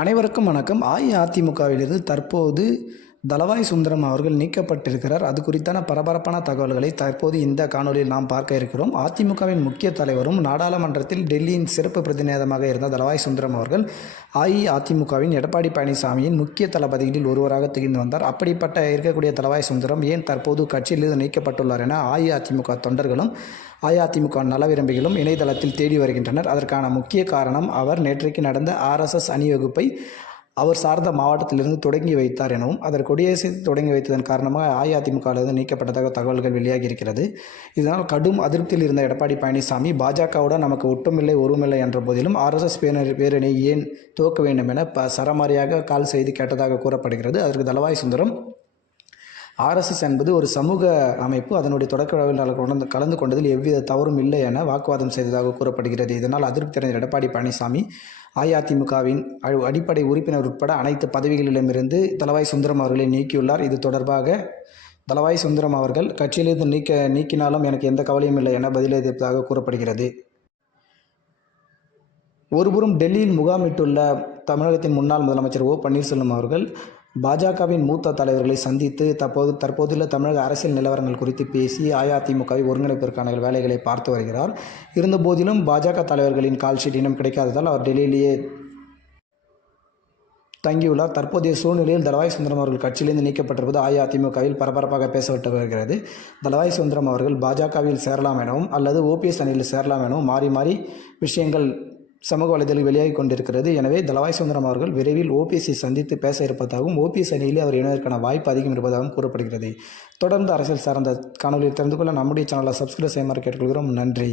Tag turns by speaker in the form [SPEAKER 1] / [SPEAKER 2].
[SPEAKER 1] அனைவருக்கும் வணக்கம். அஇஅதிமுகவிலிருந்து தற்போது தலவாய் சுந்தரம் அவர்கள் நீக்கப்பட்டிருக்கிறார். அது குறித்தான பரபரப்பான தகவல்களை தற்போது இந்த காணொலியில் நாம் பார்க்க இருக்கிறோம். அதிமுகவின் முக்கிய தலைவரும் நாடாளுமன்றத்தில் டெல்லியின் சிறப்பு பிரதிநிதமாக இருந்த தலவாய் சுந்தரம் அவர்கள் அஇஅதிமுகவின் எடப்பாடி பழனிசாமியின் முக்கிய தளபதிகளில் ஒருவராக திகழ்ந்து வந்தார். அப்படிப்பட்ட இருக்கக்கூடிய தலவாய் சுந்தரம் ஏன் தற்போது கட்சியிலிருந்து நீக்கப்பட்டுள்ளார் என அஇஅதிமுக தொண்டர்களும் அஇஅதிமுக நலவிரும்பிகளும் இணையதளத்தில் தேடி வருகின்றனர். அதற்கான முக்கிய காரணம் அவர் நேற்றைக்கு நடந்த ஆர்எஸ்எஸ் அணிவகுப்பை அவர் சார்ந்த மாவட்டத்திலிருந்து தொடங்கி வைத்தார் எனவும் அதற்கு கொடியரசு தொடங்கி வைத்ததன் காரணமாக அஇஅதிமுகவிலிருந்து நீக்கப்பட்டதாக தகவல்கள் வெளியாகி இருக்கிறது இதனால் கடும் அதிருப்தியில் இருந்த எடப்பாடி பழனிசாமி பாஜகவுடன் நமக்கு ஒட்டுமில்லை ஒருமில்லை என்ற போதிலும் ஆர்எஸ்எஸ் பேரணி பேரணி ஏன் துவக்க வேண்டும் என ப சரமாரியாக கால் செய்து கேட்டதாக கூறப்படுகிறது. அதற்கு தலவாய் சுந்தரம் ஆர்எஸ்எஸ் என்பது ஒரு சமூக அமைப்பு. அதனுடைய தொடக்க விழாவில் கலந்து கலந்து கொண்டதில் எவ்வித தவறும் இல்லை என வாக்குவாதம் செய்ததாக கூறப்படுகிறது. இதனால் அதிருப்தி அடைந்த எடப்பாடி பழனிசாமி அஇஅதிமுகவின் அடிப்படை உறுப்பினர் உட்பட அனைத்து பதவிகளிலுமிருந்து தலவாய் சுந்தரம் அவர்களை நீக்கியுள்ளார். இது தொடர்பாக தலவாய் சுந்தரம் அவர்கள் கட்சியிலிருந்து நீக்க நீக்கினாலும் எனக்கு எந்த கவலையும் இல்லை என பதிலளித்ததாக கூறப்படுகிறது. ஒருபுறம் டெல்லியில் முகாமிட்டுள்ள தமிழகத்தின் முன்னாள் முதலமைச்சர் ஓ பன்னீர்செல்வம் அவர்கள் பாஜகவின் மூத்த தலைவர்களை சந்தித்து தற்போது தற்போதுள்ள தமிழக அரசியல் நிலவரங்கள் குறித்து பேசி அஇஅதிமுகவை ஒருங்கிணைப்பதற்கான வேலைகளை பார்த்து வருகிறார். இருந்தபோதிலும் பாஜக தலைவர்களின் கால் ஷீட் இன்னும் கிடைக்காததால் அவர் டெல்லியிலேயே தங்கியுள்ளார். தற்போதைய சூழ்நிலையில் தலவாய் சுந்தரம் அவர்கள் கட்சியிலிருந்து நீக்கப்பட்டிருப்பது அஇஅதிமுகவில் பரபரப்பாக பேசப்பட்டு வருகிறது. தலவாய் சுந்தரம் அவர்கள் பாஜகவில் சேரலாம் எனவும் அல்லது ஓபிஎஸ் அணியில் சேரலாம் எனவும் மாறி மாறி விஷயங்கள் சமூக வலைதளில் வெளியாகி கொண்டிருக்கிறது. எனவே தலவாய் சுந்தரம் அவர்கள் விரைவில் ஓபிஎஸ்சி சந்தித்து பேச இருப்பதாகவும் ஓபிஎஸ் அணியிலே அவர் இணைவதற்கான வாய்ப்பு அதிகம் இருப்பதாகவும் கூறப்படுகிறது. தொடர்ந்து அரசியல் சார்ந்த காணொலியில் தெரிந்து கொள்ள நம்முடைய சேனலை சப்ஸ்கிரைப் செய்யுமாறு கேட்டுக்கொள்கிறோம் நன்றி.